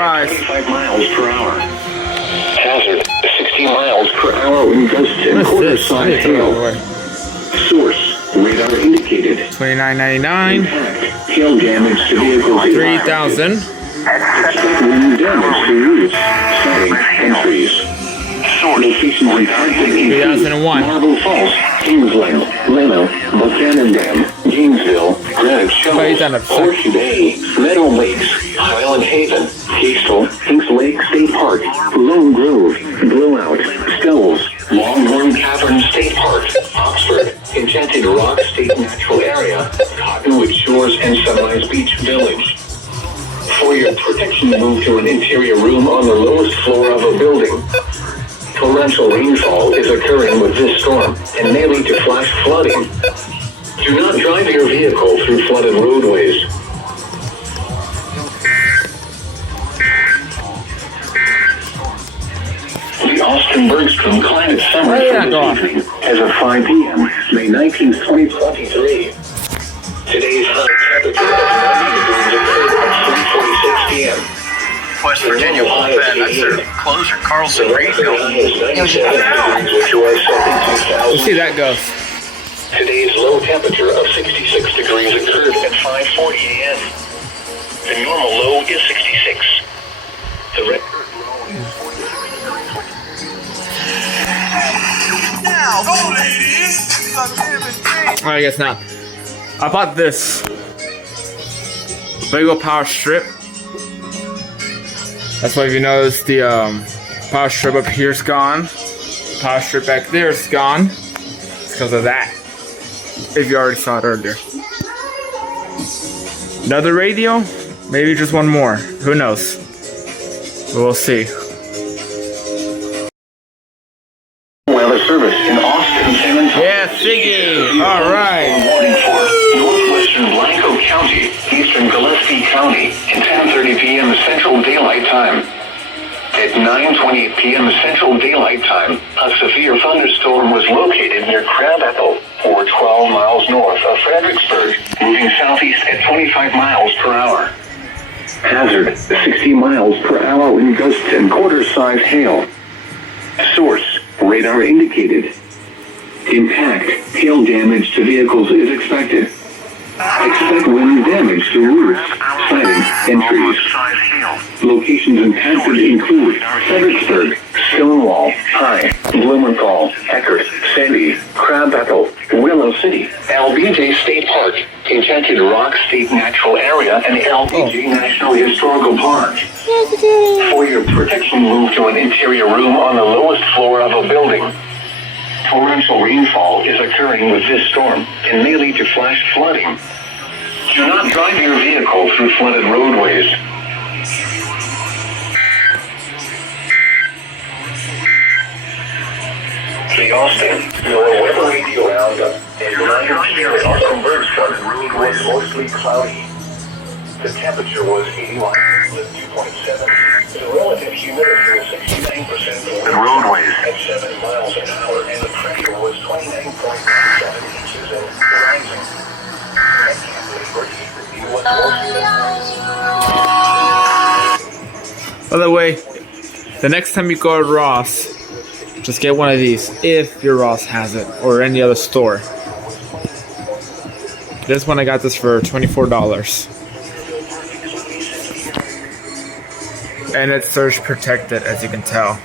Price. 25 miles per hour. Hazard, 60 miles per hour in gusts and quarter-size hail. Source, radar indicated. $29.99. Hail damage to vehicles. 3,000. Wind damage to roofs, siding, and trees. Locations in 2001. Marble Falls, Kingsland, Leno, Buchanan Dam, Gainesville, Greenwich Shovels, Horseshoe Bay, Meadow Lakes, Highland Haven, Castle, Hinks Lake State Park, Lone Grove, Blowout, Skells, Longhorn Cavern State Park, Oxford, Enchanted Rock State Natural Area, Cottonwood Shores, and Sunrise Beach Village. For your protection, move to an interior room on the lowest floor of a building. Torrential rainfall is occurring with this storm and may lead to flash flooding. Do not drive your vehicle through flooded roadways. The Austin Bergstrom Climate Summary for this evening as of 5 p.m. May 19th, 2023. Today's high temperature of 90 degrees occurred at 3:46 p.m. West Virginia Wolf Band, that's their closer, Carlson Greenfield. We'll see that goes. Today's low temperature of 66 degrees occurred at 5:40 a.m. The normal low is 66. The record low is 43. Now, go ladies! I guess not. I bought this big old power strip. That's why if you notice the power strip up here is gone. Power strip back there is gone. It's because of that. If you already saw it earlier. Another radio? Maybe just one more. Who knows? We'll see. Weather service in Austin, San Antonio. Yeah, Siggy! Alright. Warning for northwestern Blanco County, eastern Gillespie County, and 10:30 p.m. Central Daylight Time. At 9:28 p.m. Central Daylight Time, a severe thunderstorm was located near Crab Apple, or 12 miles north of Fredericksburg, moving southeast at 25 miles per hour. Hazard, 60 miles per hour in gusts and quarter-size hail. Source, radar indicated. Impact, hail damage to vehicles is expected. Expect wind damage to roofs, siding, and trees. Locations impacted include Fredericksburg, Stonewall, High, Blumenthal, Eckert, Sandy, Crabapple, Willow City, LBJ State Park, Enchanted Rock State Natural Area, and LBJ National Historical Park. For your protection, move to an interior room on the lowest floor of a building. Torrential rainfall is occurring with this storm and may lead to flash flooding. Do not drive your vehicle through flooded roadways. The Austin, your weather radio roundup. At 9 p.m. Austin Bergstrom road was mostly cloudy. The temperature was 81 with 2.7. The relative humidity was 69%. The roadways at 7 miles an hour, and the pressure was 29.97 inches and rising. By the way, the next time you go to Ross, just get one of these if your Ross has it, or any other store. This one I got this for $24. And it's surge protected, as you can tell.